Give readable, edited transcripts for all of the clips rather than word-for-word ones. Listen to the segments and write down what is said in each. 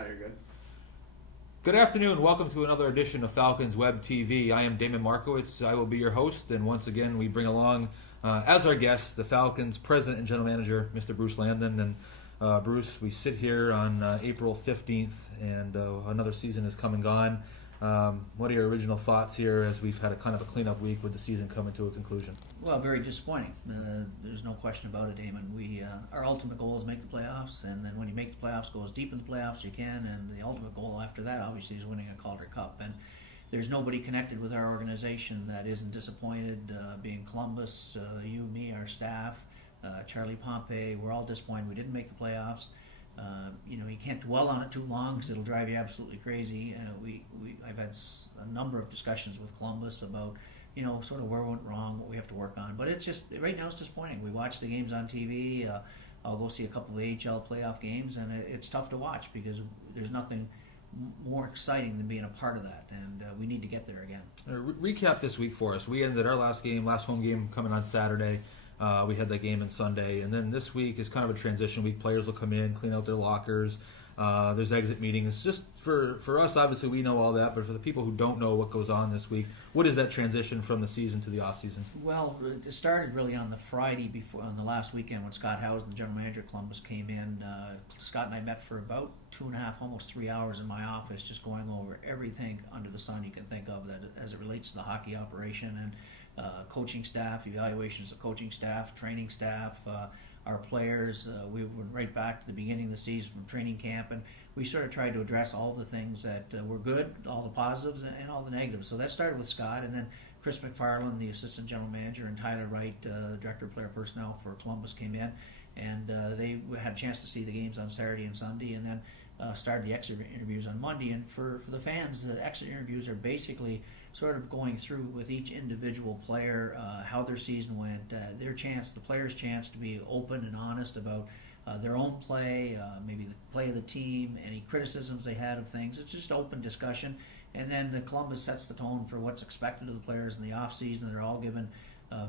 No, you're good. Good afternoon. Welcome to another edition of Falcons Web TV. I am Damon Markowitz. I will be your host, and once again, we bring along as our guest the Falcons President and General Manager, Mr. Bruce Landon. And Bruce, we sit here on April 15th, and another season has come and gone. What are your original thoughts here as we've had a kind of a cleanup week with the season coming to a conclusion? Well, very disappointing. There's no question about it, Damon. Our ultimate goal is make the playoffs, and then when you make the playoffs, go as deep in the playoffs you can, and the ultimate goal after that, obviously, is winning a Calder Cup. And there's nobody connected with our organization that isn't disappointed, being Columbus, you, me, our staff, Charlie Pompey. We're all disappointed we didn't make the playoffs. You can't dwell on it too long because it'll drive you absolutely crazy. I've had a number of discussions with Columbus about, sort of where we went wrong, what we have to work on. But it's just, right now it's disappointing. We watch the games on TV. I'll go see a couple of AHL playoff games, and it's tough to watch because there's nothing more exciting than being a part of that, and we need to get there again. Recap this week for us. We ended our last home game coming on Saturday. We had that game on Sunday, and then this week is kind of a transition week. Players will come in, clean out their lockers. There's exit meetings. Just for us, obviously, we know all that, but for the people who don't know what goes on this week, what is that transition from the season to the off season? Well, it started really on the Friday before, on the last weekend when Scott Howes, the general manager of Columbus, came in. Scott and I met for about 2.5, almost 3 hours in my office, just going over everything under the sun you can think of that as it relates to the hockey operation and coaching staff, evaluations of coaching staff, training staff, our players. We went right back to the beginning of the season from training camp, and we sort of tried to address all the things that were good, all the positives, and all the negatives. So that started with Scott, and then Chris McFarland, the assistant general manager, and Tyler Wright, director of player personnel for Columbus, came in, and they had a chance to see the games on Saturday and Sunday, and then started the exit interviews on Monday. And for the fans, the exit interviews are basically sort of going through with each individual player how their season went, the player's chance to be open and honest about their own play, maybe the play of the team, any criticisms they had of things. It's just open discussion. And then the Columbus sets the tone for what's expected of the players in the off season. They're all given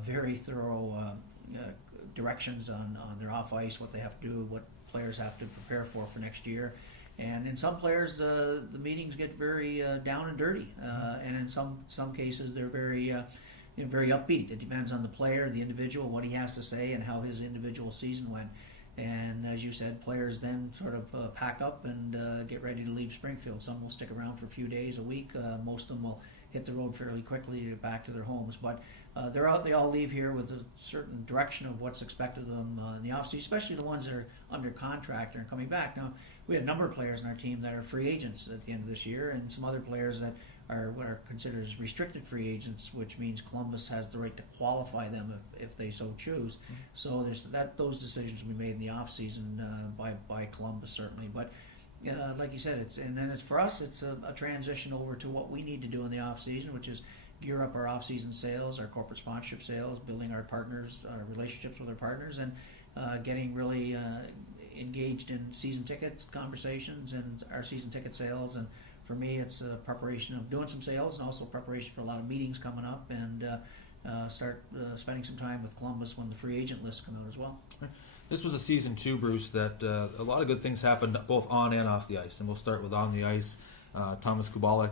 very thorough directions on their off ice, what they have to do, what players have to prepare for next year. And in some players, the meetings get very down and dirty, and in some cases they're very very upbeat. It depends on the player, the individual, what he has to say, and how his individual season went. And as you said, players then sort of pack up and get ready to leave Springfield. Some will stick around for a few days, a week. Most of them will hit the road fairly quickly back to their homes. But they all leave here with a certain direction of what's expected of them in the offseason, especially the ones that are under contract and are coming back. Now, we have a number of players in our team that are free agents at the end of this year, and some other players that are what are considered as restricted free agents, which means Columbus has the right to qualify them if they so choose. Mm-hmm. So those decisions will be made in the off season by Columbus certainly. But like you said, for us, it's a transition over to what we need to do in the off season, which is gear up our off season sales, our corporate sponsorship sales, building our partners, our relationships with our partners, and getting really engaged in season ticket conversations and our season ticket sales. And for me, it's a preparation of doing some sales and also preparation for a lot of meetings coming up, and start spending some time with Columbus when the free agent lists come out as well. This was a season too, Bruce, that a lot of good things happened both on and off the ice. And we'll start with on the ice. Thomas Kubalik,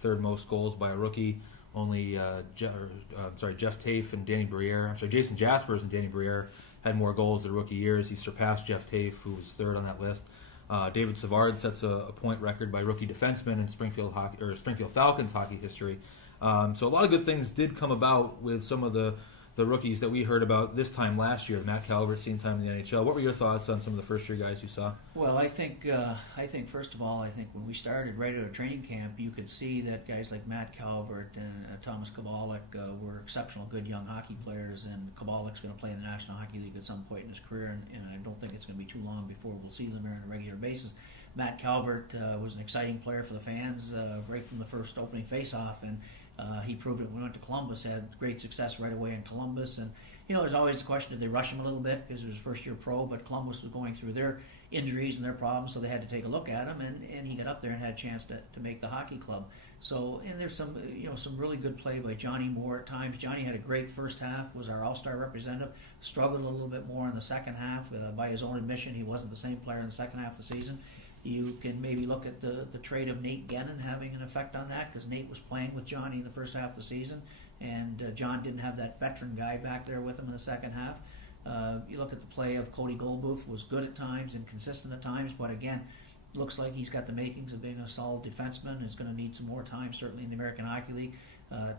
third most goals by a rookie. Only Jeff Tafe and Danny Briere. Jason Jaspers and Danny Briere had more goals their rookie years. He surpassed Jeff Tafe, who was third on that list. David Savard sets a point record by rookie defenseman in Springfield Falcons hockey history. So a lot of good things did come about with some of the rookies that we heard about this time last year. Matt Calvert, seen time in the NHL. What were your thoughts on some of the first-year guys you saw? Well, I think first of all, when we started right at a training camp, you could see that guys like Matt Calvert and Thomas Kubalik were exceptional, good young hockey players, and Kubalik's going to play in the National Hockey League at some point in his career, and I don't think it's going to be too long before we'll see them there on a regular basis. Matt Calvert was an exciting player for the fans right from the first opening face-off, and he proved it when we went to Columbus, had great success right away in Columbus. And, there's always the question, did they rush him a little bit because it was first-year pro, but Columbus was going through their injuries and their problems, so they had to take a look at him, and he got up there and had a chance to make the hockey club. So, and there's some really good play by Johnny Moore at times. Johnny had a great first half, was our all-star representative, struggled a little bit more in the second half. By his own admission, he wasn't the same player in the second half of the season. You can maybe look at the trade of Nate Gannon having an effect on that, because Nate was playing with Johnny in the first half of the season, and John didn't have that veteran guy back there with him in the second half. You look at the play of Cody Goldbooth, was good at times and consistent at times, but again, looks like he's got the makings of being a solid defenseman. Is going to need some more time, certainly in the American Hockey League.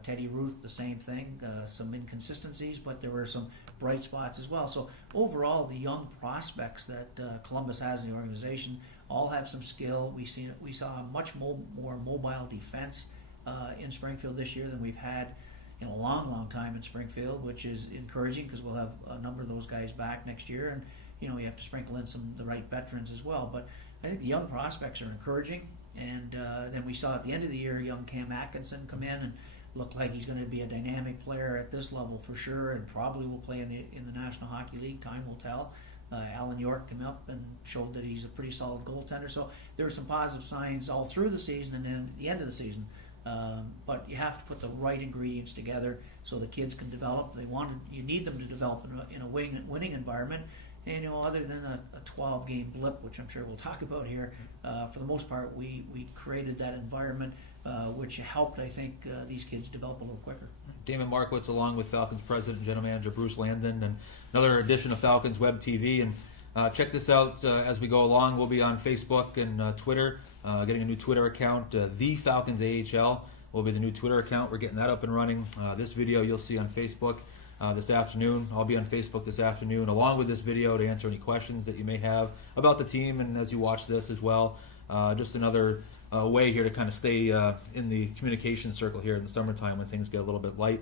Teddy Ruth, the same thing. Some inconsistencies, but there were some bright spots as well. So overall, the young prospects that Columbus has in the organization all have some skill. We saw a much more mobile defense in Springfield this year than we've had in a long time in Springfield, which is encouraging because we'll have a number of those guys back next year, and you have to sprinkle in the right veterans as well. But I think the young prospects are encouraging, and then we saw at the end of the year young Cam Atkinson come in and look like he's going to be a dynamic player at this level for sure, and probably will play in the National Hockey League. Time will tell. Alan York came up and showed that he's a pretty solid goaltender. So there were some positive signs all through the season and then at the end of the season. But you have to put the right ingredients together so the kids can develop. You need them to develop in a winning environment. And other than a 12-game blip, which I'm sure we'll talk about here, for the most part, we created that environment, which helped, I think, these kids develop a little quicker. Damon Markowitz, along with Falcons president and general manager Bruce Landon, and another edition of Falcons Web TV. And check this out as we go along. We'll be on Facebook and Twitter, getting a new Twitter account. The Falcons AHL will be the new Twitter account. We're getting that up and running. This video you'll see on Facebook this afternoon. I'll be on Facebook this afternoon, along with this video, to answer any questions that you may have about the team, and as you watch this as well. Just another way here to kind of stay in the communication circle here in the summertime when things get a little bit light.